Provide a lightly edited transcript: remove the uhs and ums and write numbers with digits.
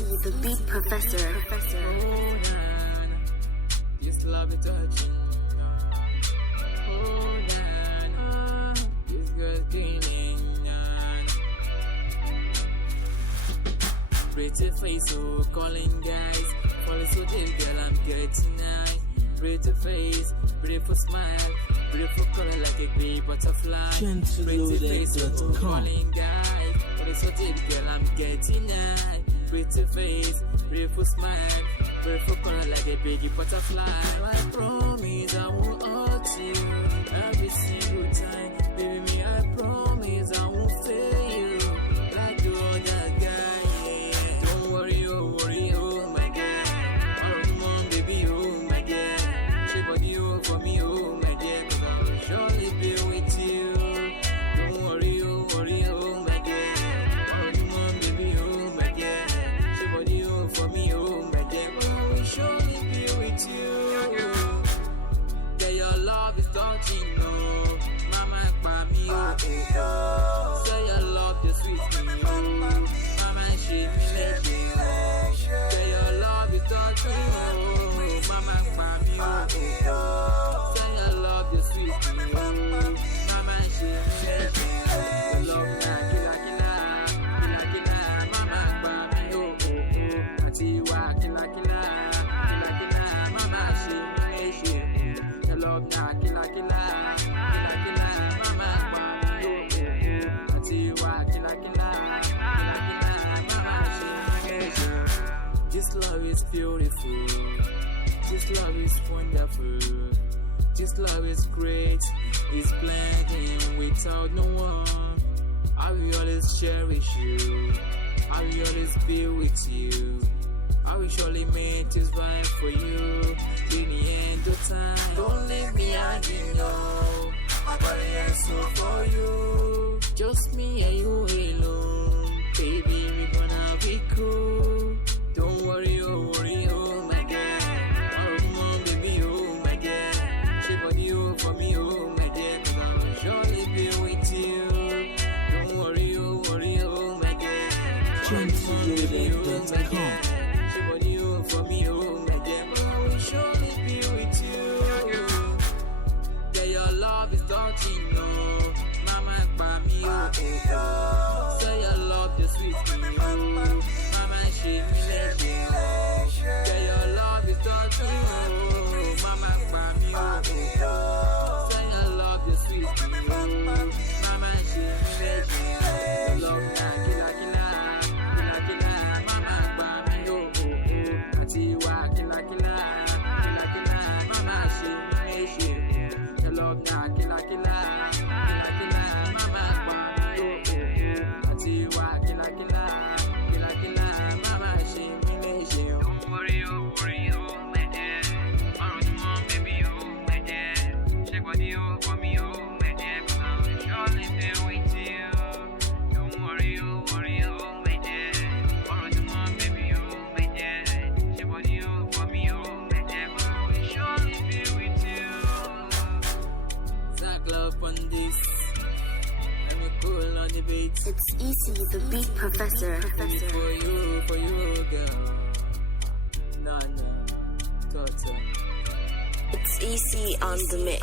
easy, the beat professor. Hold on, this love is touching. Hold on, this girl's killing. Pretty face, so calling guys. Falling so deep, girl, I'm getting high. Pretty face, beautiful smile, beautiful color like a grey butterfly. Pretty face, so calling guys. Falling so deep, girl, I'm getting high. Pretty face, beautiful smile, beautiful color like a baby butterfly. I promise I won't hurt you every single time. Baby, me, I promise I won't fail you like the other guy. Yeah. Don't worry, oh my God. All of mom, baby, oh my God. Shape body, oh for me, oh my God. 'Cause I will surely be with you. Don't worry, oh my God. All of mom, baby, oh my God. Shape body, oh for me, oh my God. 'Cause I will surely be with you. Yeah, your love is touching, no. Mama, me, oh. Say your love, the sweet me, oh. Mama, she me let you. Say your love is touching, oh. Mama, me, oh. Say your love, the sweet me, oh. Mama, she me let you. Your love, na kila kila, mama, me, oh. Atiwa, kila kila, mama, she me let you. Your love, na kila kila, mama, me, oh. Atiwa, kila kila, mama, she me let you. This love is beautiful. This love is wonderful. This love is great. It's blending without no one. I will always cherish you. I will always be with you. I will surely make this right for you till the end of time. Don't leave me hanging on. My body is so for you. Just me and you alone. Baby, we're gonna be cool. Don't worry, oh my God. Oh, mom, baby, oh my God. Shape body, oh for me, oh my God. 'Cause I will surely be with you. Don't worry, oh my God. Shape body, oh for me, oh my God. 'Cause I will surely be with you. Yeah, your love is touching, no. Mama, me, oh. Say your love, the sweet me, oh. Mama, she me let you. Yeah, your love is touching, oh. Mama, me, oh. Say your love, the sweet me, oh. Mama, she me let you. Your love, na kila kila, mama, me, oh. Atiwa, kila kila, mama, she me let you. Your love, na kila kila, mama, me, oh. Atiwa, kila kila, mama, she me let you. Don't worry, oh my dear. All of mom, baby, oh my dear. Shake body, oh for me, oh my dear. 'Cause I will surely be with you. Don't worry, oh my dear. All of mom, baby, oh my dear. Shake body, oh for me, oh my dear. 'Cause I will surely be with you. Zach love on this. Let me cool on the beats. It's easy, the beat professor. For you, girl. Nah, total. It's easy on the mix.